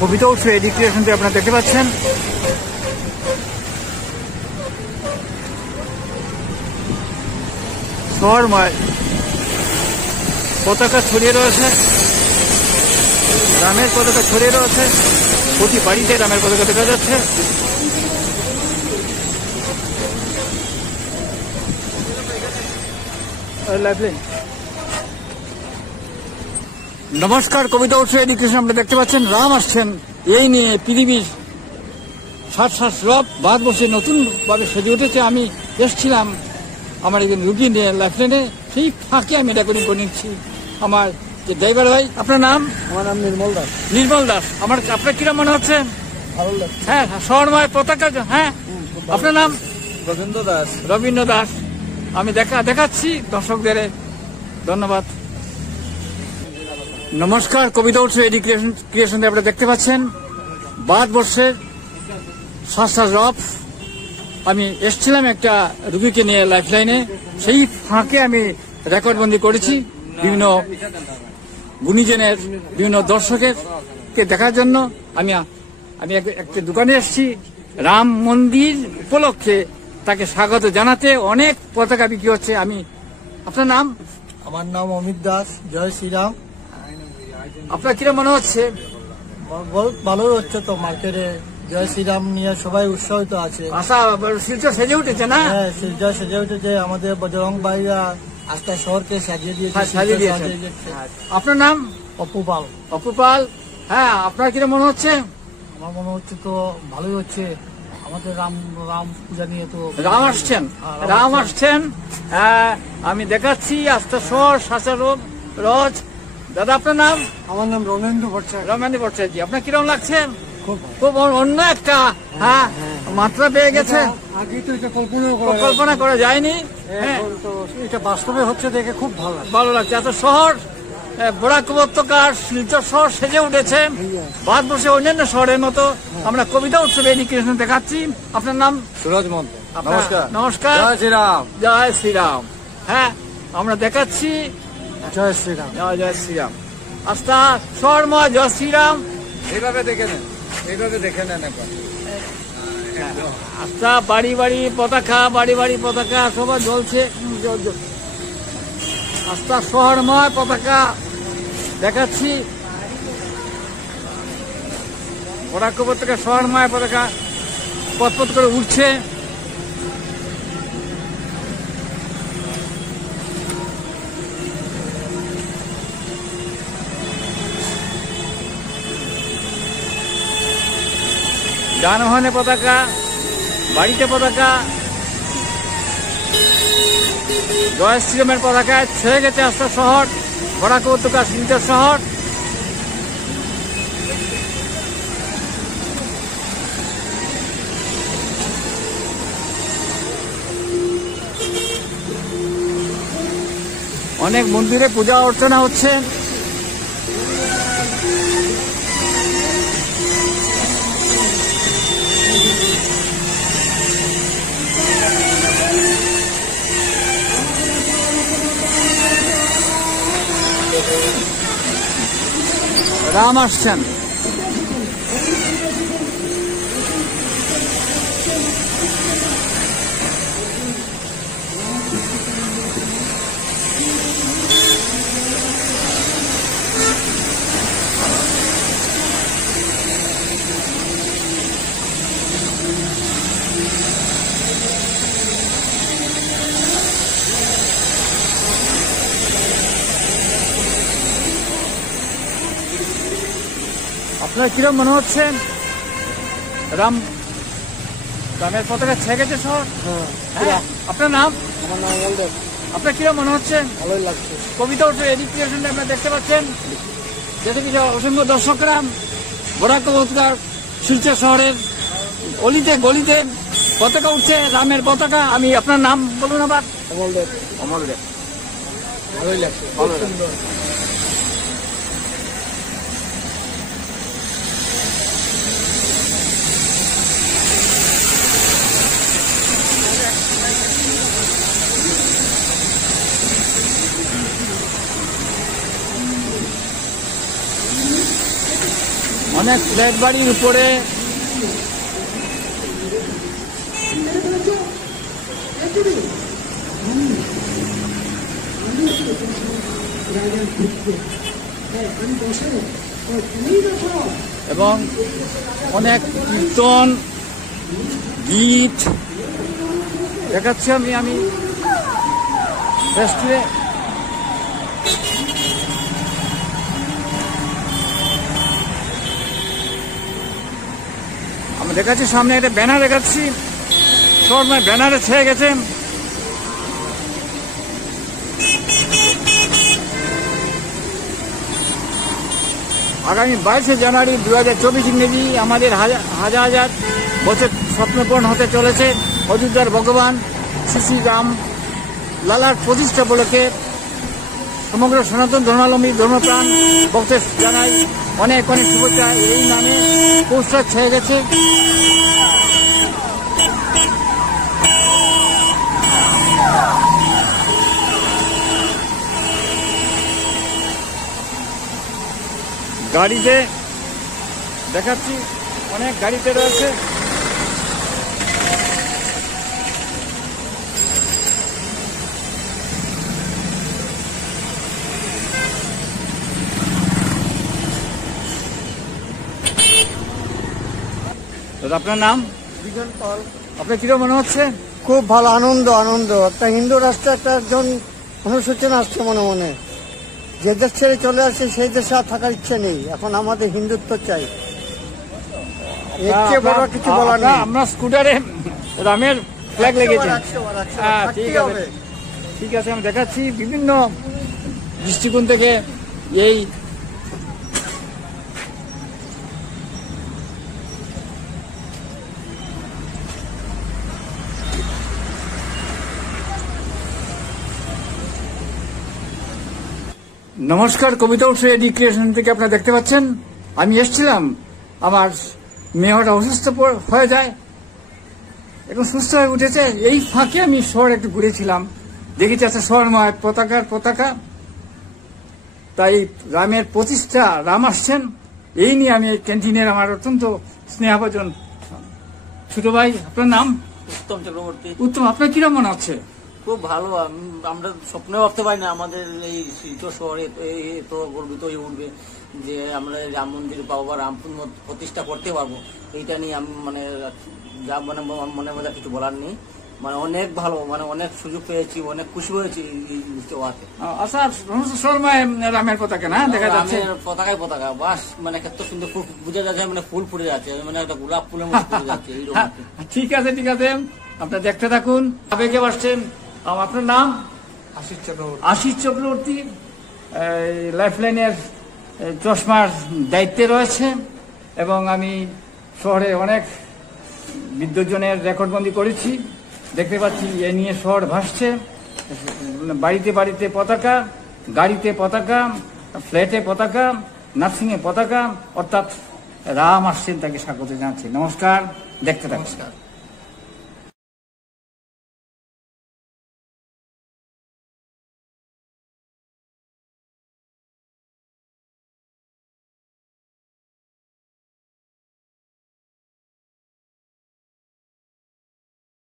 কবিতা উৎসব এডুকেশনটি আপনারা দেখতে পাচ্ছেন। শহরময় পতাকা ছড়িয়ে রয়েছে, রামের পতাকা ছড়িয়ে রয়েছে, প্রতি বাড়িতে রামের পতাকা দেখা যাচ্ছে। নমস্কার, কবিতা উৎসব এডুকেশন আপনারা দেখতে পাচ্ছেন। রাম আসছেন এই নিয়ে পৃথিবীর 60 রব ভারতবর্ষে নতুন ভাবে সেজে উঠেছে। আমি এসেছিলাম আমার একজন রুগী নিয়ে লাইফলাইনে, সেই ফাঁকে আমি রেকর্ডিং করে নিচ্ছি। আমার যে ড্রাইভার ভাই, আপনার নাম? আমার নাম নির্মল দাস। নির্মল দাস, আপনার কিরম মনে হচ্ছে? হ্যাঁ, শহরময় পতাকা। হ্যাঁ, আপনার নাম? রবীন্দ্র দাস। রবীন্দ্র দাস। আমি দেখাচ্ছি দর্শকদের। ধন্যবাদ। নমস্কার, কবিতা উৎসব এডুকেশন আপনারা দেখতে পাচ্ছেন। ভারতবর্ষের 60 রব। আমি এসছিলাম একটা রুগীকে নিয়ে লাইফলাইনে, সেই ফাঁকে আমি রেকর্ডবন্দি করেছি বিভিন্ন গুণীজনের, বিভিন্ন দর্শকের কে দেখার জন্য। আমি একটা দোকানে এসেছি রাম মন্দির উপলক্ষে, তাকে স্বাগত জানাতে। অনেক পতাকা বিক্রি হচ্ছে। আপনার নাম? আমার নাম অমিত দাস। জয় শ্রীরাম। আপনার কিরম মনে হচ্ছে? ভালো হচ্ছে তো, মার্কেটে জয় শ্রীরাম নিয়ে সবাই উৎসাহিত আছে। আশা শিলচর সেজে উঠেছে না? হ্যাঁ, শিলচর সেজে উঠেছে। আমাদের বজরং ভাইরা আস্থা শহরকে সাজিয়ে দিয়েছে। আপনার নাম? অপু পাল। অপু পাল। হ্যাঁ, আপনার কিরম মনে হচ্ছে? আমার মনে হচ্ছে তো ভালোই হচ্ছে। আমাদের রাম পূজা নিয়ে তো রাম আসছেন। হ্যাঁ, আমি দেখাচ্ছি আস্থা শহর 60 রোজ। দাদা, আপনার নাম? আমার নাম রমেন্দ্র ভট্টাচার্য। রমেন্দ্র ভট্টাচার্য। আপনার কিরম লাগছে? খুব অন্য একটা মাত্রা পেয়ে গেছে। আগে তো এটা কল্পনা করা যায়নি। এটা বাস্তবে হচ্ছে দেখে খুব ভালো লাগছে। এত শহর, বরাক উপত্যকার শিলচর শহর সেজে উঠেছে ভারতবর্ষের অন্যান্য শহরের মতো। আমরা কবিতা উৎসব এডুকেশন দেখাচ্ছি। আপনার নাম? সুরজ মন্ত্র। নমস্কার। জয় শ্রীরাম। জয় শ্রীরাম। হ্যাঁ, আমরা দেখাচ্ছি জয় শ্রীরাম। জয় শ্রীরাম। আস্থা শহরময় জয় শ্রীরাম। এইভাবে দেখে নেন একবার। আচ্ছা, বাড়ি বাড়ি পতাকা সবাই জ্বলছে। আস্থা শহরময় পতাকা দেখাচ্ছি। বরাক উপত্যকা শহরময় পতাকা পথ করে উঠছে। যানবাহনে পতাকা, বাড়িতে পতাকা, জয় শ্রীরামের পতাকায় ছেড়ে গেছে আস্থা শহর, বরাক উপত্যকা শিলচর শহর। অনেক মন্দিরে পূজা অর্চনা হচ্ছে। রাম আসছেন। আপনার কিরম মনে হচ্ছে? রামের পতাকা ছেড়ে গেছে শহর। আপনার নাম? আমার নাম অলদেব। আপনার কিরম মনে হচ্ছে? ভালোই লাগছে। কবিতা উৎসব এডুকেশন আপনারা দেখতে পাচ্ছেন। যেতে কিছু অসংখ্য দর্শকরা বরাক উপত্যকার শিলচর শহরের অলিতে গলিতে পতাকা উঠছে, রামের পতাকা। আপনার নাম বলুন আবার? অমলদেব। অমলদেব। ভালোই লাগছে। ভালো লাগছে। অনেক ফ্ল্যাট বাড়ির উপরে এবং অনেক কীর্তন গীত দেখাচ্ছি আমি রেস্টুরেন্ট আমি দেখাচ্ছি সামনে একটা ব্যানার দেখাচ্ছি সব ব্যানারে ছেয়ে গেছে আগামী 22শে জানুয়ারি 2024 ইংরেজি আমাদের হাজার হাজার বছর স্বপ্নপূরণ হতে চলেছে অযোধ্যার ভগবান শ্রী রাম লালার প্রতিষ্ঠা উপলক্ষে সমগ্র সনাতন ধর্মাবলম্বী ধর্মপ্রাণ ভক্তের জানাই অনেক অনেক শুভেচ্ছা। এই নামে পোস্টার ছেয়ে গেছে। গাড়িতে দেখাচ্ছি অনেক গাড়িতে রয়েছে। দাদা আপনার নাম? বিজন পাল। আপনার কিরকম মনে হচ্ছে? খুব ভালো, আনন্দ। একটা হিন্দু রাষ্ট্রে একটা একজন অনুশোচনা আসছে মনে মনে। যে দেশ ছেড়ে চলে আসছে সেই দেশে আর থাকার ইচ্ছে নেই। এখন আমাদের হিন্দুত্ব চাই, এর চেয়ে বড় কিছু বলার নেই। আমরা স্কুটারে রামের ফ্ল্যাগ লেগেছে। ঠিক আছে, আমি দেখাচ্ছি বিভিন্ন দৃষ্টিকোণ থেকে এই নমস্কার, কবিতা উৎসব এডুকেশন থেকে আপনারা দেখতে পাচ্ছেন আমি এসেছিলাম। আমার মেয়েটা অসুস্থ হয়ে যায়, এখন সুস্থ হয়ে উঠেছে। এই ফাঁকে আমি শহর একটু ঘুরেছিলাম, দেখেছি আছে শহরময় পতাকা। তাই রামের প্রতিষ্ঠা, রাম আসছেন, এই নিয়ে আমি ক্যান্টিনের আমার অত্যন্ত স্নেহভাজন ছোট ভাই। আপনার নাম? উত্তম চক্রবর্তী। উত্তম, আপনার কিরকম মনে হচ্ছে? খুব ভালো। আমরা স্বপ্নেও ভাবতে পারি না আমাদের এই শিলচর শহরে এত গর্বিত হয়ে উঠবে যে আমরা রাম মন্দির পাবো বা রাম প্রতিষ্ঠা করতে পারবো। এইটা নিয়ে আমি যা মনের মধ্যে কিছু বলার নেই। অনেক ভালো, অনেক সুযোগ পেয়েছি, অনেক খুশি হয়েছি এই হওয়াতে। আচ্ছা, শর্মায় রামের পতাকা না দেখা যাচ্ছে? পতাকা বাস, এত সুন্দর বুঝা যাচ্ছে, ফুল ফুটে যাচ্ছে, একটা গোলাপ ফুলের মতো ফুটে যাচ্ছে। ঠিক আছে, আপনারা দেখতে থাকুন। আবেগে আসছেন। আপনার নাম? আশিস চক্রবর্তী লাইফলাইনের চশমার দায়িত্বে রয়েছে এবং আমি শহরে অনেক বিদ্যুৎজনের রেকর্ডবন্দি করেছি। দেখতে পাচ্ছি এ নিয়ে শহর ভাসছে। বাড়িতে বাড়িতে পতাকা, গাড়িতে পতাকা, ফ্ল্যাটে পতাকা, নার্সিংয়ে পতাকা, অর্থাৎ রাম আসছেন, তাকে স্বাগত জানাচ্ছি। নমস্কার, দেখতে থাকুন।